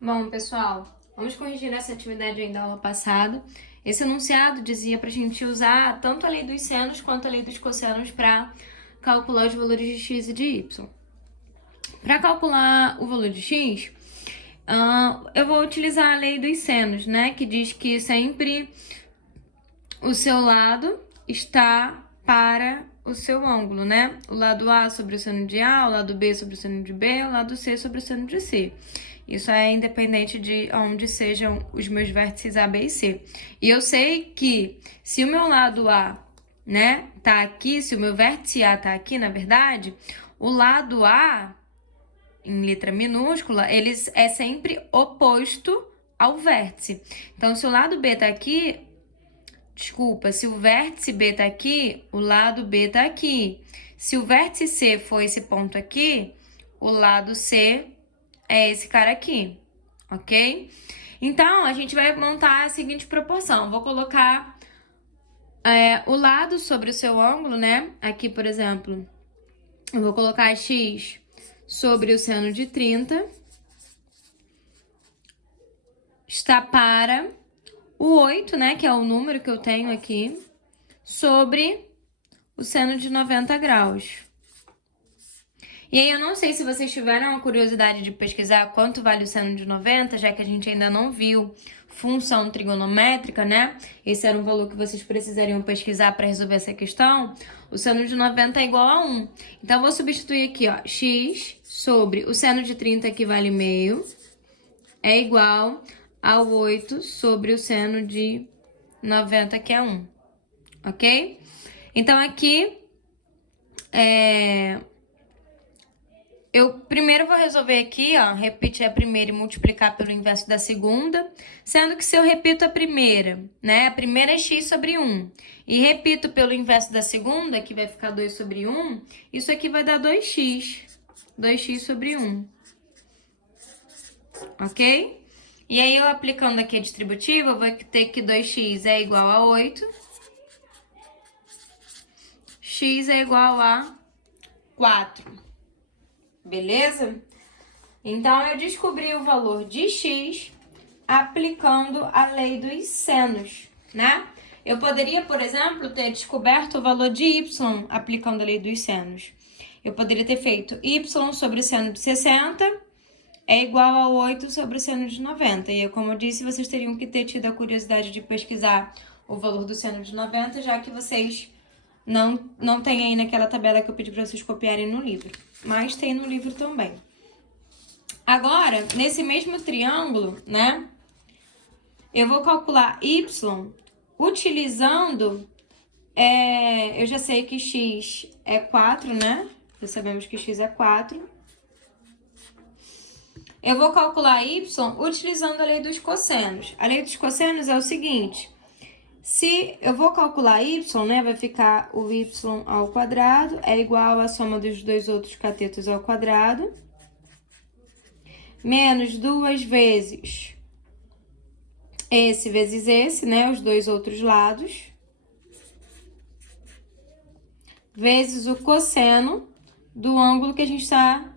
Bom, pessoal, vamos corrigir essa atividade aí da aula passada. Esse enunciado dizia para a gente usar tanto a lei dos senos quanto a lei dos cossenos para calcular os valores de x e de y. Para calcular o valor de x, eu vou utilizar a lei dos senos, né? Que diz que sempre o seu lado está para o seu ângulo, né? O lado A sobre o seno de A, o lado B sobre o seno de B, o lado C sobre o seno de C. Isso é independente de onde sejam os meus vértices A, B e C. E eu sei que se o meu lado A, né, tá aqui, se o meu vértice A tá aqui, na verdade, o lado A, em letra minúscula, ele é sempre oposto ao vértice. Então, se o lado B tá aqui, se o vértice B tá aqui, o lado B tá aqui. Se o vértice C for esse ponto aqui, o lado C é esse cara aqui, ok? Então, a gente vai montar a seguinte proporção. Vou colocar o lado sobre o seu ângulo, né? Aqui, por exemplo, eu vou colocar x sobre o seno de 30. Está para o 8, né? Que é o número que eu tenho aqui, sobre o seno de 90 graus. E aí, eu não sei se vocês tiveram a curiosidade de pesquisar quanto vale o seno de 90, já que a gente ainda não viu função trigonométrica, né? Esse era um valor que vocês precisariam pesquisar para resolver essa questão. O seno de 90 é igual a 1. Então, eu vou substituir aqui, ó, x sobre o seno de 30, que vale meio, é igual a 8 sobre o seno de 90, que é 1. Ok? Então, aqui, eu primeiro vou resolver aqui, ó, repetir a primeira e multiplicar pelo inverso da segunda, sendo que se eu repito a primeira, né, a primeira é x sobre 1, e repito pelo inverso da segunda, que vai ficar 2 sobre 1, isso aqui vai dar 2x sobre 1, ok? E aí, eu aplicando aqui a distributiva, eu vou ter que 2x é igual a 8, x é igual a 4. Beleza? Então, eu descobri o valor de x aplicando a lei dos senos, né? Eu poderia, por exemplo, ter descoberto o valor de y aplicando a lei dos senos. Eu poderia ter feito y sobre o seno de 60 é igual a 8 sobre o seno de 90. E, como eu disse, vocês teriam que ter tido a curiosidade de pesquisar o valor do seno de 90, já que vocês não tem aí naquela tabela que eu pedi para vocês copiarem no livro, mas tem no livro também. Agora, nesse mesmo triângulo, né, eu vou calcular y utilizando, eu já sei que x é 4, né, já sabemos que x é 4. Eu vou calcular y utilizando a lei dos cossenos. A lei dos cossenos é o seguinte: se eu vou calcular y, né, vai ficar o y ao quadrado é igual à soma dos dois outros catetos ao quadrado, menos 2 vezes esse vezes esse, né, os dois outros lados, vezes o cosseno do ângulo que a gente está,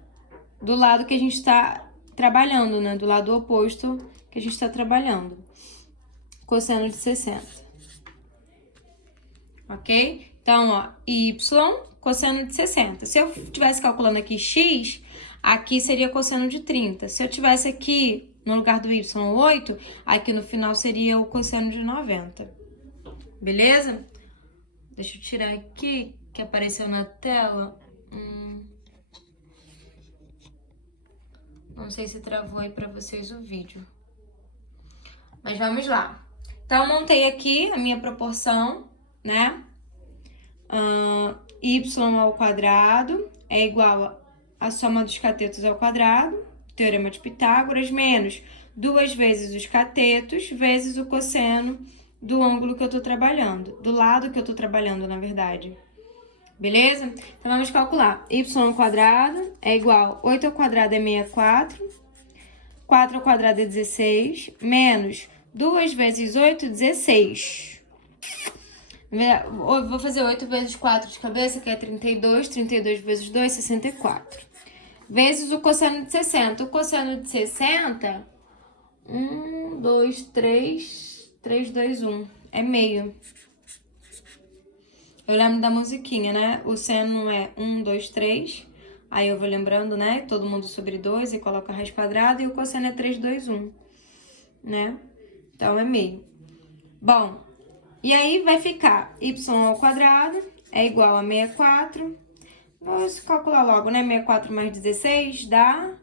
do lado que a gente está trabalhando, né, do lado oposto que a gente está trabalhando, cosseno de 60. Ok? Então, ó, y, cosseno de 60. Se eu estivesse calculando aqui x, aqui seria cosseno de 30. Se eu tivesse aqui, no lugar do y, 8, aqui no final seria o cosseno de 90. Beleza? Deixa eu tirar aqui, que apareceu na tela. Não sei se travou aí pra vocês o vídeo. Mas vamos lá. Então, eu montei aqui a minha proporção, né? Y ao quadrado é igual a soma dos catetos ao quadrado, teorema de Pitágoras, menos 2 vezes os catetos, vezes o cosseno do ângulo que eu tô trabalhando, do lado que eu tô trabalhando, na verdade. Beleza? Então, vamos calcular. Y ao quadrado é igual, 8 ao quadrado é 64, 4 ao quadrado é 16, menos 2 vezes 8, 16. Vou fazer 8 vezes 4 de cabeça, que é 32. 32 vezes 2, 64. Vezes o cosseno de 60. O cosseno de 60 1, 2, 3, 3, 2, 1. É meio. Eu lembro da musiquinha, né? O seno é 1, 2, 3. Aí eu vou lembrando, né? Todo mundo sobre 2 e coloco a raiz quadrada. E o cosseno é 3, 2, 1, né? Então, é meio. Bom, e aí vai ficar y ao quadrado é igual a 64. Vamos calcular logo, né? 64 mais 16 dá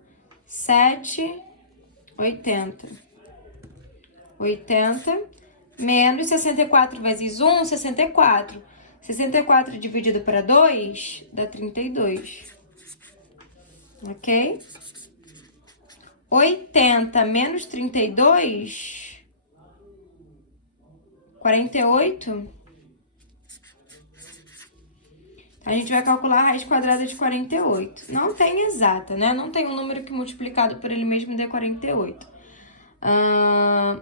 7, 80. 80 menos 64 vezes 1, 64. 64 dividido para 2 dá 32. Ok? 80 menos 32, 48. A gente vai calcular a raiz quadrada de 48. Não tem exata, né? Não tem um número que multiplicado por ele mesmo dê 48.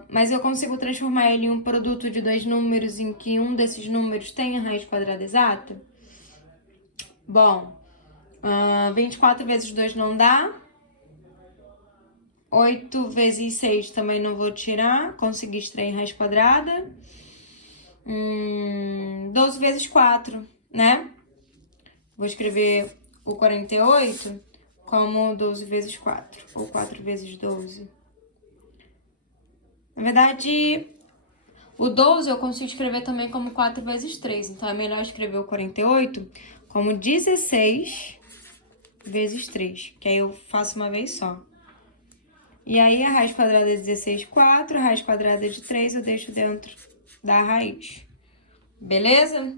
Mas eu consigo transformar ele em um produto de dois números em que um desses números tem a raiz quadrada exata? Bom, 24 vezes 2 não dá. 8 vezes 6 também não vou tirar. Consegui extrair raiz quadrada. 12 vezes 4, né? Vou escrever o 48 como 12 vezes 4, ou 4 vezes 12. Na verdade, o 12 eu consigo escrever também como 4 vezes 3. Então, é melhor escrever o 48 como 16 vezes 3. Que aí eu faço uma vez só. E aí, a raiz quadrada de 16, 4. A raiz quadrada de 3 eu deixo dentro da raiz. Beleza?